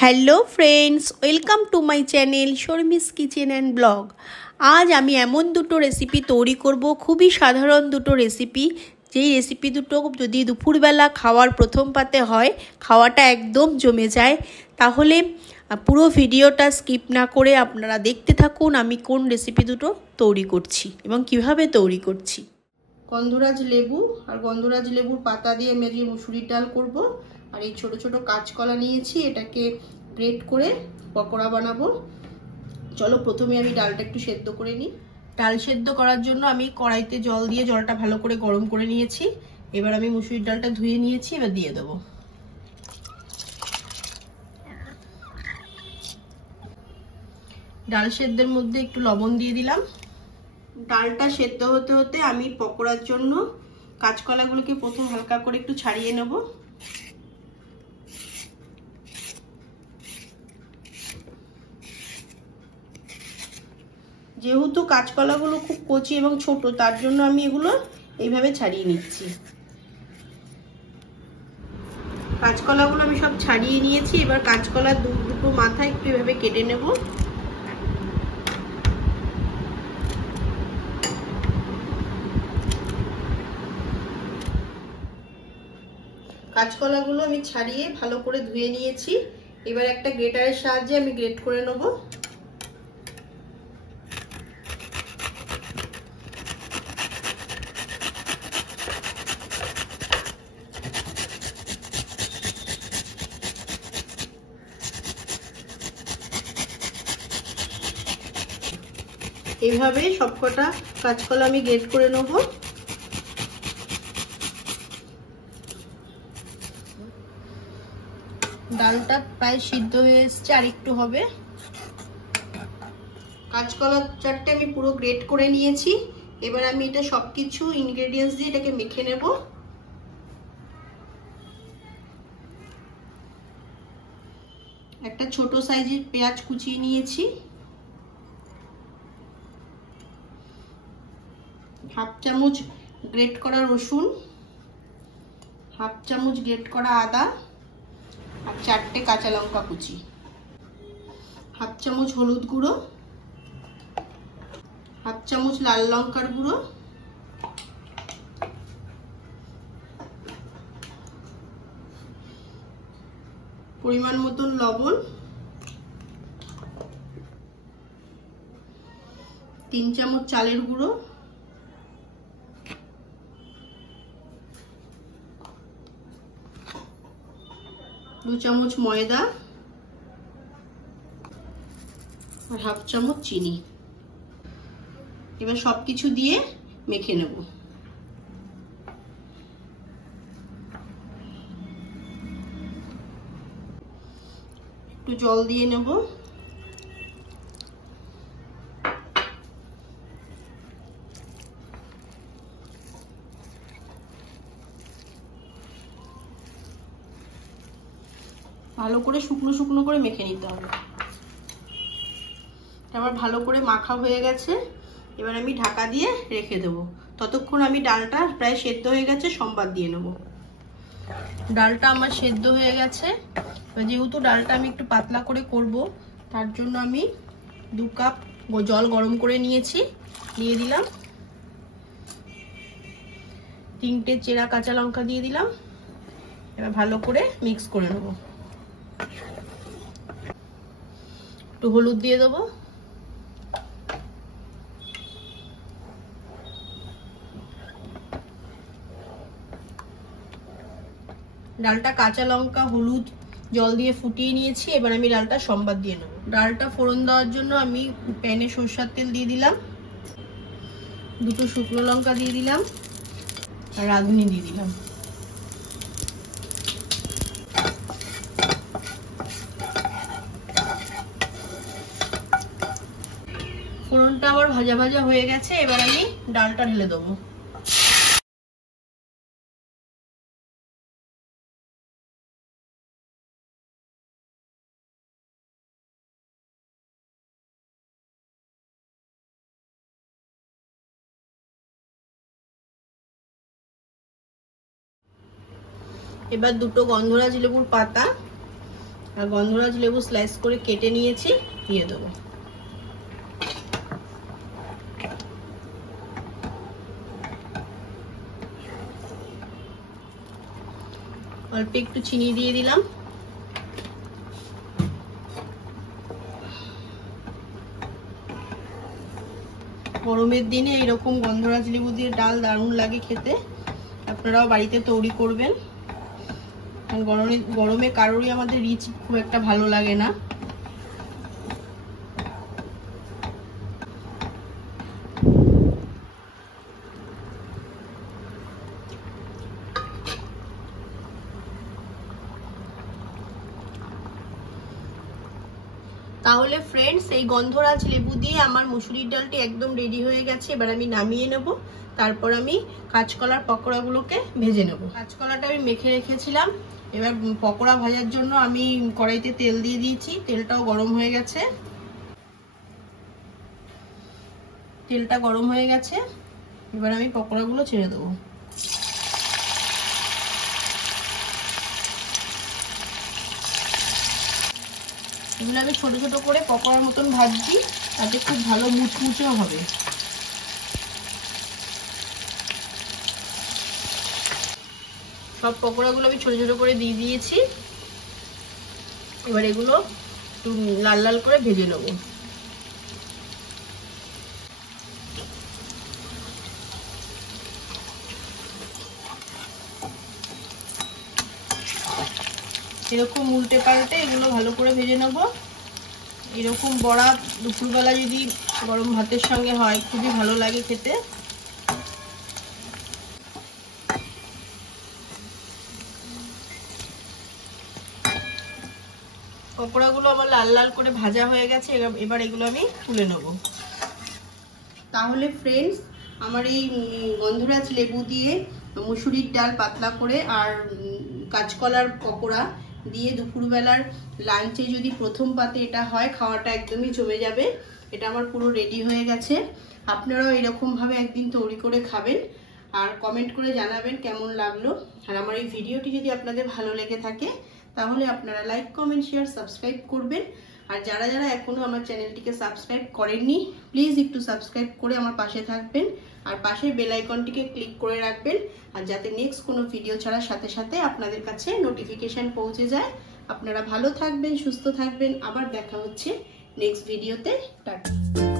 Hello friends, welcome to my channel Sharmi's kitchen and blog. আজ আমি এমন দুটো রেসিপি তৈরি করব, খুবই সাধারণ দুটো রেসিপি। যেই রেসিপি দুটো যদি দুপুরবেলা খাওয়ার প্রথম পাতে হয়, খাওয়াটা একদম জমে যায়। তাহলে পুরো ভিডিওটা স্কিপ না করে আপনারা দেখতে থাকুন আমি কোন রেসিপি দুটো তৈরি করছি এবং কিভাবে তৈরি করছি। গন্ধরাজ লেবু আর গন্ধরাজ লেবুর পাতা দিয়ে আমি আজকে মুসুরির ডাল করব। আর এই ছোট ছোট কাঁচকলা নিয়েছি, এটাকে গ্রেট করে পকোড়া বানাবো। চলো প্রথমে আমি ডালটা একটু সেদ্ধ করে নিই। ডাল সেদ্ধ করার জন্য আমি কড়াইতে জল দিয়ে জলটা ভালো করে গরম করে নিয়েছি। এবার আমি মুসুরির ডালটা ধুয়ে নিয়েছি, এবার দিয়ে দেবো। ডাল সেদ্ধের মধ্যে একটু লবণ দিয়ে দিলাম। ডালটা সেদ্ধ হতে হতে আমি পকোড়ার জন্য কাঁচকলাগুলোকে প্রথম হালকা করে একটু ছাড়িয়ে নেব। যেহেতু কাঁচকলাগুলো খুব কচি এবং ছোট, তার জন্য আমি এগুলো এইভাবে ছাড়িয়ে নিচ্ছি। কাঁচকলাগুলো আমি সব ছাড়িয়ে নিয়েছি। এবার কাঁচকলার দুটো মাথা একটু এভাবে কেটে নেব। কাঁচকলাগুলো আমি ছাড়িয়ে ভালো করে ধুয়ে নিয়েছি। এবার একটা গ্রেটারের সাহায্যে আমি গ্রেট করে নেব। এইভাবে সবকটা কাঁচকলা আমি গ্রেট করে নেব। ডালটা প্রায় সিদ্ধ হয়ে এসছে, আর একটু হবে। কাঁচকলা চারটে আমি পুরো গ্রেট করে নিয়েছি। এবার আমি এটা সবকিছু ইনগ্রেডিয়েন্টস দিয়ে এটাকে মেখে নেব। একটা ছোট সাইজের পেঁয়াজ কুচিয়ে নিয়েছি, হাফ চামচ গ্রেট করা রসুন, হাফ চামচ গ্রেট করা আদা, আর চারটে কাঁচা লঙ্কা কুচি, হাফ চামচ হলুদ গুঁড়ো, হাফ চামচ লাল লঙ্কার গুঁড়ো, পরিমাণ মতন লবণ, 3 চামচ চালের গুঁড়ো, 2 চামচ ময়দা, আর হাফ চামচ চিনি। এবার সবকিছু দিয়ে মেখে নেব। একটু জল দিয়ে নেব। ভালো করে শুকনো শুকনো করে মেখে নিতে হবে। আবার ভালো করে মাখা হয়ে গেছে। এবার আমি ঢাকা দিয়ে রেখে দেব। ততক্ষণ আমি ডালটা প্রায় সেদ্ধ হয়ে গেছে, সম্বাদ দিয়ে নেব। ডালটা আমার সেদ্ধ হয়ে গেছে। যেহেতু ডালটা আমি একটু পাতলা করে করব, তার জন্য আমি 2 কাপ জল গরম করে নিয়েছি, দিয়ে দিলাম। 3টে চেরা কাঁচা লঙ্কা দিয়ে দিলাম। এবার ভালো করে মিক্স করে নেব। একটু হলুদ দিয়ে দেবো। ডালটা কাঁচা লঙ্কা হলুদ জল দিয়ে ফুটিয়ে নিয়েছি। এবার আমি ডালটা সম্বাদ দিয়ে নেব। ডালটা ফোড়ন দেওয়ার জন্য আমি প্যানে সরষের তেল দিয়ে দিলাম, 2টো শুকনো লঙ্কা দিয়ে দিলাম, আর রাঁধুনি দিয়ে দিলাম। ফোড়নটা আবার ভাজা ভাজা হয়ে গেছে। এবার আমি ডালটা ঢেলে দেবো। এবার 2টো গন্ধরাজ লেবুর পাতা আর গন্ধরাজ লেবু স্লাইস করে কেটে নিয়েছি, দিয়ে দেবো। অল্প একটু চিনি দিয়ে দিলাম। গরমের দিনে এরকম গন্ধরাজ লেবু দিয়ে ডাল দারুণ লাগে খেতে, আপনারাও বাড়িতে তৈরি করবেন। গরমে কারোরই আমাদের রিচ খুব একটা ভালো লাগে না। তাহলে ফ্রেন্ডস, এই গন্ধরাজ লেবু দিয়ে আমার মুসুরির ডালটি একদম রেডি হয়ে গেছে। এবার আমি নামিয়ে নেব, তারপর আমি কাঁচকলার পকোড়াগুলোকে ভেজে নেব। কাঁচকলাটা আমি মেখে রেখেছিলাম, এবার পকোড়া ভাজার জন্য আমি কড়াইতে তেল দিয়ে দিয়েছি। তেলটাও গরম হয়ে গেছে, তেলটা গরম হয়ে গেছে। এবার আমি পকোড়াগুলো ছেড়ে দেবো। এগুলো আমি ছোট ছোট করে পকোড়ার মতন ভাজছি, তাতে খুব ভালো মুচমুচেও হবে। সব পকোড়াগুলো আমি ছোট ছোট করে দিয়ে দিয়েছি। এবার এগুলো একটু লাল লাল করে ভেজে নেব। এরকম উল্টে পাল্টে এগুলো ভালো করে ভেজে নেব। এরকম বড়া দুপুরবেলা যদি গরম ভাতের সঙ্গে হয় খুবই ভালো লাগে খেতে। পকোড়াগুলো আমার লাল লাল করে ভাজা হয়ে গেছে, এবার এগুলো আমি তুলে নেব। তাহলে ফ্রেন্ডস, আমার এই গন্ধরাজ লেবু দিয়ে মুসুরির ডাল পাতলা করে আর কাঁচকলার পকোড়া দিয়ে দুপুরবেলার লাঞ্চে যদি প্রথম পাতে এটা হয়, খাওয়াটা একদমই জমে যাবে। এটা আমার পুরো রেডি হয়ে গেছে। আপনারাও এরকমভাবে একদিন তৈরি করে খাবেন আর কমেন্ট করে জানাবেন কেমন লাগলো। আর আমার এই ভিডিওটি যদি আপনাদের ভালো লেগে থাকে তাহলে আপনারা লাইক, কমেন্ট, শেয়ার, সাবস্ক্রাইব করবেন। আর যারা যারা এখনো আমার চ্যানেলটিকে সাবস্ক্রাইব করেননি, প্লিজ একটু সাবস্ক্রাইব করে আমার পাশে থাকবেন আর পাশে বেল আইকনটিকে ক্লিক করে রাখবেন, আর যাতে নেক্সট কোনো ভিডিও ছাড়ার সাথে সাথে আপনাদের কাছে নোটিফিকেশন পৌঁছে যায়। আপনারা ভালো থাকবেন, সুস্থ থাকবেন। আবার দেখা হচ্ছে নেক্সট ভিডিওতে। টাটা।